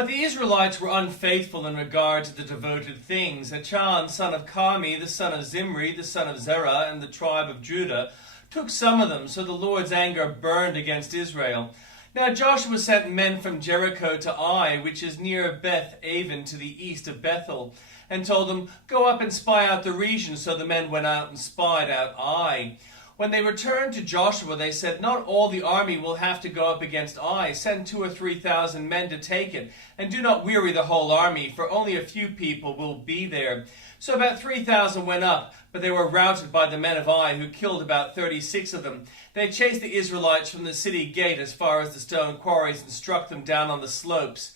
But the Israelites were unfaithful in regard to the devoted things. Achan, son of Carmi, the son of Zimri, the son of Zerah, and the tribe of Judah, took some of them, so the Lord's anger burned against Israel. Now Joshua sent men from Jericho to Ai, which is near Beth Aven to the east of Bethel, and told them, "Go up and spy out the region." So the men went out and spied out Ai. When they returned to Joshua, they said, "Not all the army will have to go up against Ai. Send 2,000 or 3,000 men to take it, and do not weary the whole army, for only a few people will be there." So about 3,000 went up, but they were routed by the men of Ai, who killed about 36 of them. They chased the Israelites from the city gate as far as the stone quarries and struck them down on the slopes.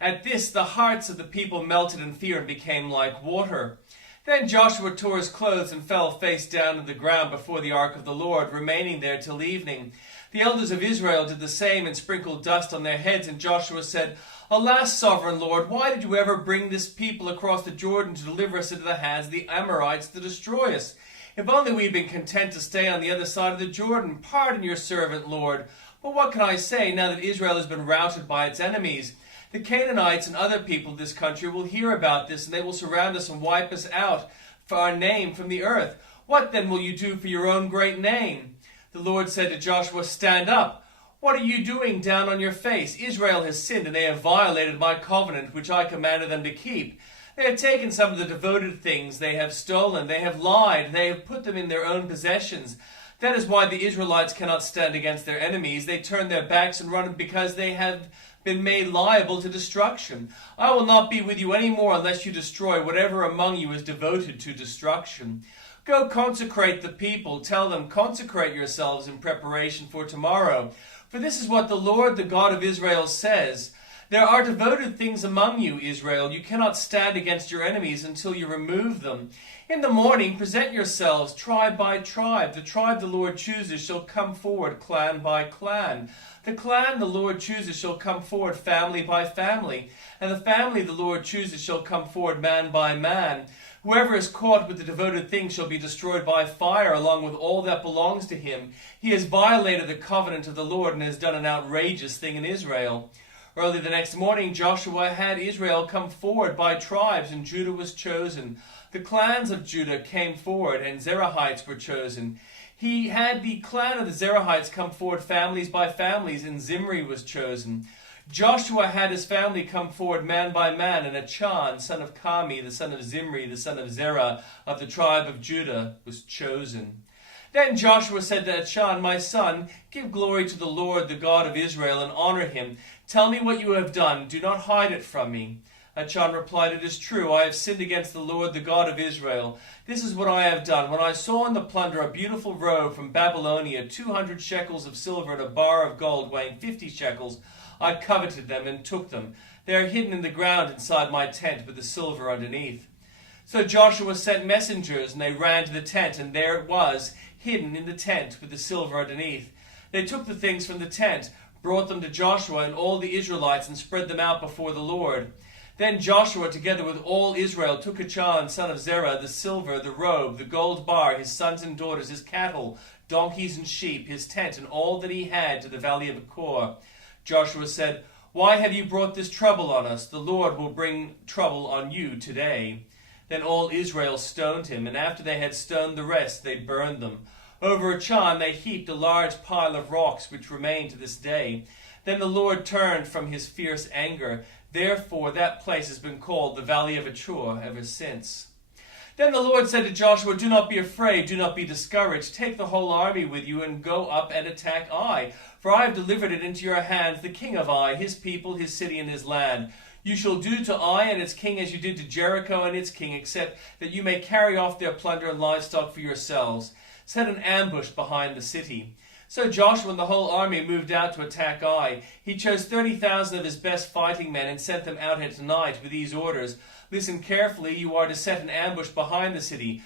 At this, the hearts of the people melted in fear and became like water. Then Joshua tore his clothes and fell face down to the ground before the ark of the Lord, remaining there till evening. The elders of Israel did the same and sprinkled dust on their heads, and Joshua said, "Alas, sovereign Lord, why did you ever bring this people across the Jordan to deliver us into the hands of the Amorites to destroy us? If only we had been content to stay on the other side of the Jordan. Pardon your servant, Lord. But what can I say now that Israel has been routed by its enemies? The Canaanites and other people of this country will hear about this, and they will surround us and wipe us out for our name from the earth. What then will you do for your own great name?" The Lord said to Joshua, "Stand up. What are you doing down on your face? Israel has sinned, and they have violated my covenant, which I commanded them to keep. They have taken some of the devoted things, they have stolen, they have lied, they have put them in their own possessions. That is why the Israelites cannot stand against their enemies. They turn their backs and run because they have been made liable to destruction. I will not be with you any more unless you destroy whatever among you is devoted to destruction. Go consecrate the people. Tell them, consecrate yourselves in preparation for tomorrow. For this is what the Lord, the God of Israel, says. There are devoted things among you, Israel. You cannot stand against your enemies until you remove them. In the morning present yourselves, tribe by tribe. The tribe the Lord chooses shall come forward, clan by clan. The clan the Lord chooses shall come forward, family by family. And the family the Lord chooses shall come forward, man by man. Whoever is caught with the devoted thing shall be destroyed by fire, along with all that belongs to him. He has violated the covenant of the Lord and has done an outrageous thing in Israel. Early the next morning, Joshua had Israel come forward by tribes, and Judah was chosen. The clans of Judah came forward, and Zerahites were chosen. He had the clan of the Zerahites come forward families by families, and Zimri was chosen. Joshua had his family come forward man by man, and Achan, son of Carmi, the son of Zimri, the son of Zerah, of the tribe of Judah, was chosen. Then Joshua said to Achan, "My son, give glory to the Lord, the God of Israel, and honor him. Tell me what you have done. Do not hide it from me." Achan replied, "It is true. I have sinned against the Lord, the God of Israel. This is what I have done. When I saw in the plunder a beautiful robe from Babylonia, 200 shekels of silver and a bar of gold weighing 50 shekels, I coveted them and took them. They are hidden in the ground inside my tent with the silver underneath." So Joshua sent messengers, and they ran to the tent, and there it was, hidden in the tent with the silver underneath. They took the things from the tent, brought them to Joshua and all the Israelites, and spread them out before the Lord. Then Joshua, together with all Israel, took Achan, son of Zerah, the silver, the robe, the gold bar, his sons and daughters, his cattle, donkeys and sheep, his tent, and all that he had to the valley of Achor. Joshua said, "Why have you brought this trouble on us? The Lord will bring trouble on you today." Then all Israel stoned him, and after they had stoned the rest, they burned them. Over Achan they heaped a large pile of rocks, which remain to this day. Then the Lord turned from his fierce anger. Therefore that place has been called the Valley of Achor ever since. Then the Lord said to Joshua, "Do not be afraid, do not be discouraged. Take the whole army with you and go up and attack Ai. For I have delivered it into your hands, the king of Ai, his people, his city, and his land. You shall do to Ai and its king as you did to Jericho and its king, except that you may carry off their plunder and livestock for yourselves. Set an ambush behind the city." So Joshua and the whole army moved out to attack Ai. He chose 30,000 of his best fighting men and sent them out at night with these orders: "Listen carefully, you are to set an ambush behind the city.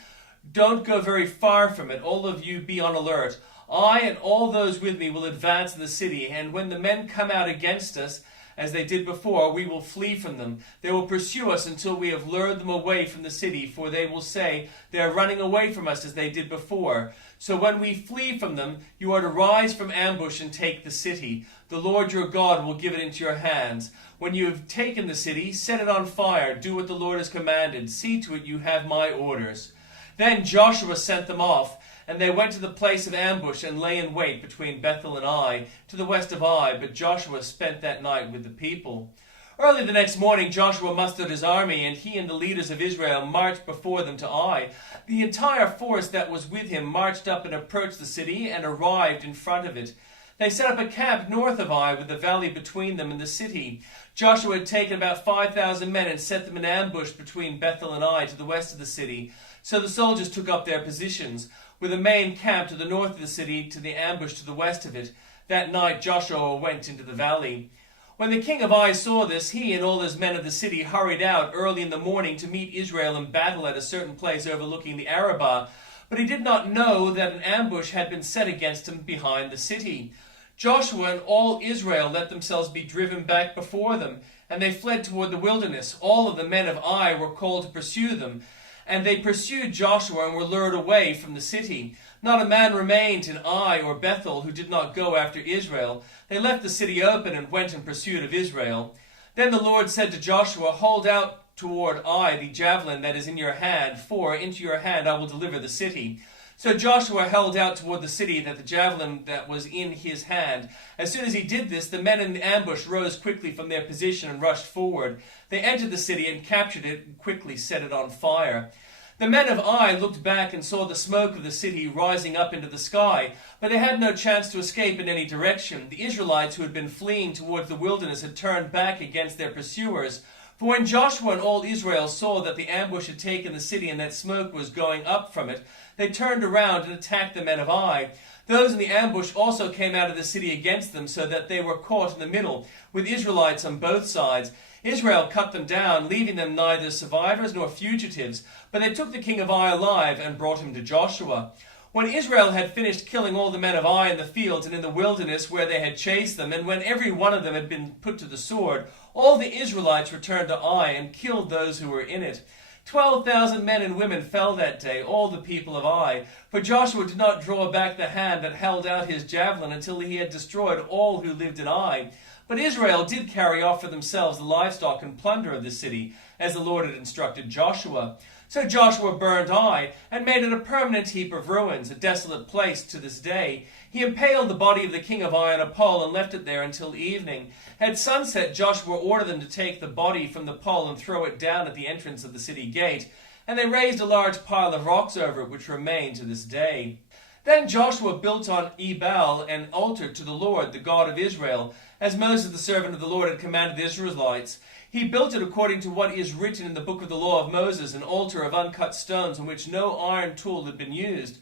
Don't go very far from it. All of you be on alert. I and all those with me will advance in the city, and when the men come out against us, as they did before, we will flee from them. They will pursue us until we have lured them away from the city, for they will say, 'They are running away from us as they did before.' So when we flee from them, you are to rise from ambush and take the city. The Lord your God will give it into your hands. When you have taken the city, set it on fire. Do what the Lord has commanded. See to it you have my orders." Then Joshua sent them off, and they went to the place of ambush and lay in wait between Bethel and Ai, to the west of Ai. But Joshua spent that night with the people. Early the next morning Joshua mustered his army, and he and the leaders of Israel marched before them to Ai. The entire force that was with him marched up and approached the city and arrived in front of it. They set up a camp north of Ai, with the valley between them and the city. Joshua had taken about 5,000 men and set them in ambush between Bethel and Ai to the west of the city. So the soldiers took up their positions, with a main camp to the north of the city, to the ambush to the west of it. That night Joshua went into the valley. When the king of Ai saw this, he and all his men of the city hurried out early in the morning to meet Israel in battle at a certain place overlooking the Arabah. But he did not know that an ambush had been set against him behind the city. Joshua and all Israel let themselves be driven back before them, and they fled toward the wilderness. All of the men of Ai were called to pursue them, and they pursued Joshua and were lured away from the city. Not a man remained in Ai or Bethel who did not go after Israel. They left the city open and went in pursuit of Israel. Then the Lord said to Joshua, "Hold out toward Ai the javelin that is in your hand, for into your hand I will deliver the city." So Joshua held out toward the city the javelin that was in his hand. As soon as he did this, the men in the ambush rose quickly from their position and rushed forward. They entered the city and captured it and quickly set it on fire. The men of Ai looked back and saw the smoke of the city rising up into the sky, but they had no chance to escape in any direction. The Israelites who had been fleeing towards the wilderness had turned back against their pursuers. For when Joshua and all Israel saw that the ambush had taken the city and that smoke was going up from it, they turned around and attacked the men of Ai. Those in the ambush also came out of the city against them, so that they were caught in the middle, with Israelites on both sides. Israel cut them down, leaving them neither survivors nor fugitives, but they took the king of Ai alive and brought him to Joshua. When Israel had finished killing all the men of Ai in the fields and in the wilderness where they had chased them, and when every one of them had been put to the sword, all the Israelites returned to Ai and killed those who were in it. 12,000 men and women fell that day, all the people of Ai. For Joshua did not draw back the hand that held out his javelin until he had destroyed all who lived in Ai. But Israel did carry off for themselves the livestock and plunder of the city, as the Lord had instructed Joshua. So Joshua burned Ai, and made it a permanent heap of ruins, a desolate place to this day. He impaled the body of the king of Ai on a pole and left it there until evening. At sunset, Joshua ordered them to take the body from the pole and throw it down at the entrance of the city gate. And they raised a large pile of rocks over it, which remain to this day. Then Joshua built on Ebal an altar to the Lord, the God of Israel, as Moses the servant of the Lord had commanded the Israelites. He built it according to what is written in the book of the law of Moses, an altar of uncut stones on which no iron tool had been used.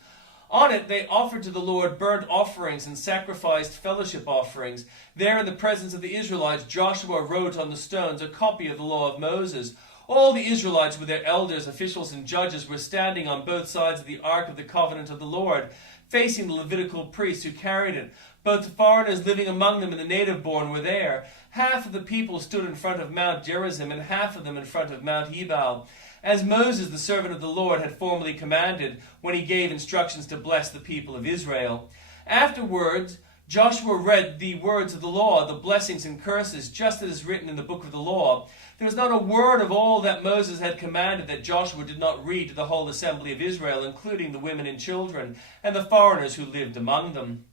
On it they offered to the Lord burnt offerings and sacrificed fellowship offerings. There in the presence of the Israelites, Joshua wrote on the stones a copy of the law of Moses. All the Israelites with their elders, officials, and judges were standing on both sides of the ark of the covenant of the Lord, facing the Levitical priests who carried it. Both the foreigners living among them and the native-born were there. Half of the people stood in front of Mount Gerizim, and half of them in front of Mount Ebal, as Moses, the servant of the Lord, had formerly commanded when he gave instructions to bless the people of Israel. Afterwards, Joshua read the words of the law, the blessings and curses, just as is written in the book of the law. There was not a word of all that Moses had commanded that Joshua did not read to the whole assembly of Israel, including the women and children, and the foreigners who lived among them.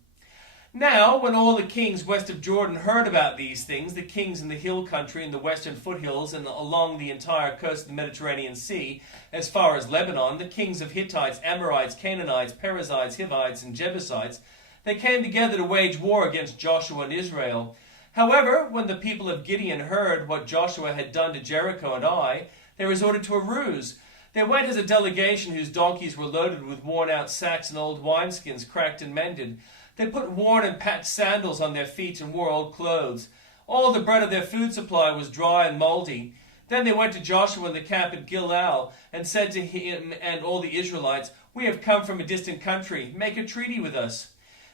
Now, when all the kings west of Jordan heard about these things, the kings in the hill country and the western foothills and along the entire coast of the Mediterranean Sea, as far as Lebanon, the kings of Hittites, Amorites, Canaanites, Perizzites, Hivites, and Jebusites, they came together to wage war against Joshua and Israel. However, when the people of Gideon heard what Joshua had done to Jericho and Ai, they resorted to a ruse. They went as a delegation whose donkeys were loaded with worn-out sacks and old wineskins cracked and mended. They put worn and patched sandals on their feet and wore old clothes. All the bread of their food supply was dry and moldy. Then they went to Joshua in the camp at Gilgal and said to him and all the Israelites, "We have come from a distant country. Make a treaty with us."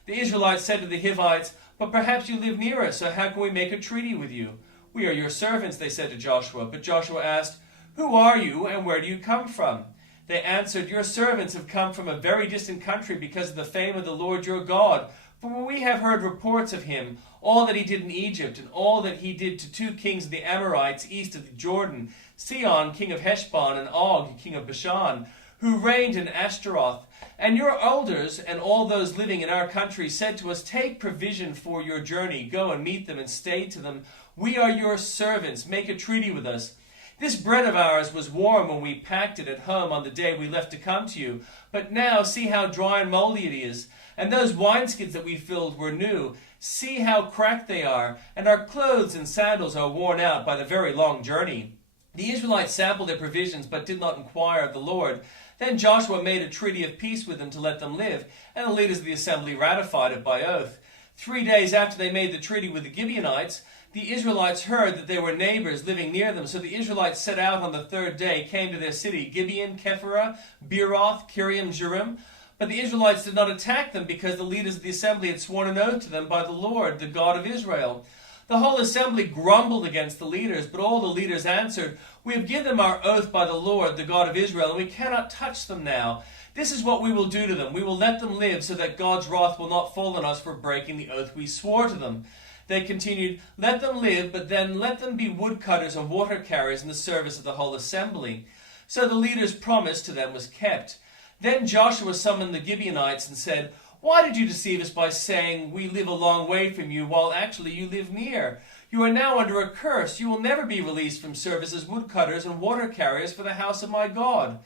The Israelites said to the Hivites, "But perhaps you live near us, so how can we make a treaty with you?" "We are your servants," they said to Joshua. But Joshua asked, "Who are you and where do you come from?" They answered, "Your servants have come from a very distant country because of the fame of the Lord your God, For we have heard reports of him, all that he did in Egypt, and all that he did to 2 kings of the Amorites east of the Jordan, Sihon, king of Heshbon, and Og, king of Bashan, who reigned in Ashtaroth. And your elders and all those living in our country said to us, take provision for your journey, go and meet them and say to them, we are your servants, make a treaty with us. This bread of ours was warm when we packed it at home on the day we left to come to you, but now see how dry and moldy it is. And those wineskins that we filled were new. See how cracked they are, and our clothes and sandals are worn out by the very long journey. The Israelites sampled their provisions, but did not inquire of the Lord. Then Joshua made a treaty of peace with them to let them live, and the leaders of the assembly ratified it by oath. 3 days after they made the treaty with the Gibeonites, the Israelites heard that there were neighbors living near them. So the Israelites set out on the 3rd day, came to their city, Gibeon, Kephirah, Beeroth, Kiriam Jearim. But the Israelites did not attack them, because the leaders of the assembly had sworn an oath to them by the Lord, the God of Israel. The whole assembly grumbled against the leaders, but all the leaders answered, we have given them our oath by the Lord, the God of Israel, and we cannot touch them now. This is what we will do to them. We will let them live, so that God's wrath will not fall on us for breaking the oath we swore to them. They continued, let them live, but then let them be woodcutters and water carriers in the service of the whole assembly. So the leader's promise to them was kept. Then Joshua summoned the Gibeonites and said, why did you deceive us by saying, we live a long way from you, while actually you live near? You are now under a curse. You will never be released from service as woodcutters and water carriers for the house of my God.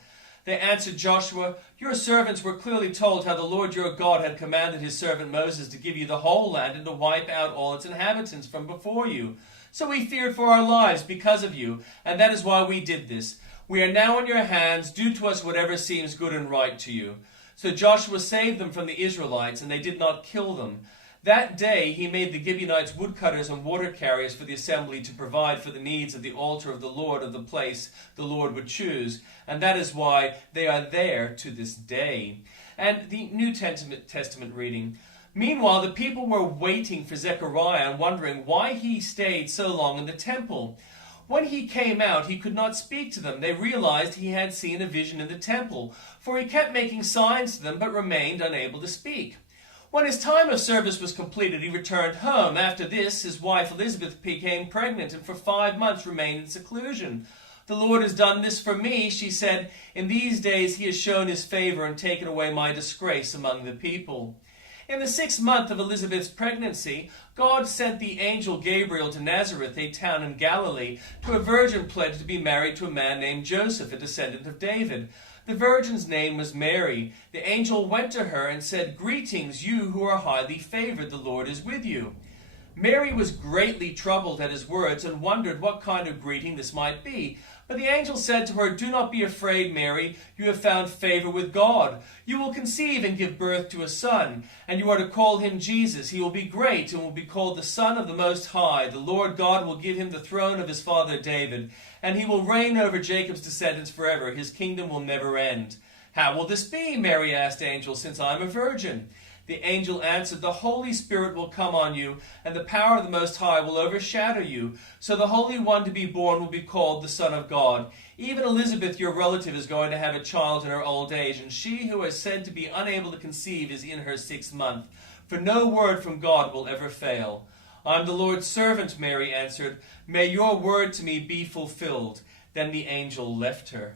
They answered Joshua, your servants were clearly told how the Lord your God had commanded his servant Moses to give you the whole land and to wipe out all its inhabitants from before you. So we feared for our lives because of you, and that is why we did this. We are now in your hands. Do to us whatever seems good and right to you. So Joshua saved them from the Israelites, and they did not kill them. That day he made the Gibeonites woodcutters and water carriers for the assembly to provide for the needs of the altar of the Lord of the place the Lord would choose, and that is why they are there to this day. And the New Testament reading. Meanwhile, the people were waiting for Zechariah and wondering why he stayed so long in the temple. When he came out, he could not speak to them. They realized he had seen a vision in the temple, for he kept making signs to them but remained unable to speak. When his time of service was completed, he returned home. After this, his wife Elizabeth became pregnant and for 5 months remained in seclusion. The Lord has done this for me, she said. In these days he has shown his favor and taken away my disgrace among the people. In the 6th month of Elizabeth's pregnancy, God sent the angel Gabriel to Nazareth, a town in Galilee, to a virgin pledged to be married to a man named Joseph, a descendant of David. The virgin's name was Mary. The angel went to her and said, greetings, you who are highly favored, the Lord is with you. Mary was greatly troubled at his words and wondered what kind of greeting this might be. But the angel said to her, do not be afraid, Mary. You have found favor with God. You will conceive and give birth to a son, and you are to call him Jesus. He will be great and will be called the Son of the Most High. The Lord God will give him the throne of his father David, and he will reign over Jacob's descendants forever. His kingdom will never end. How will this be, Mary asked the angel, since I am a virgin? The angel answered, the Holy Spirit will come on you, and the power of the Most High will overshadow you. So the Holy One to be born will be called the Son of God. Even Elizabeth, your relative, is going to have a child in her old age, and she who is said to be unable to conceive is in her 6th month. For no word from God will ever fail. I am the Lord's servant, Mary answered. May your word to me be fulfilled. Then the angel left her.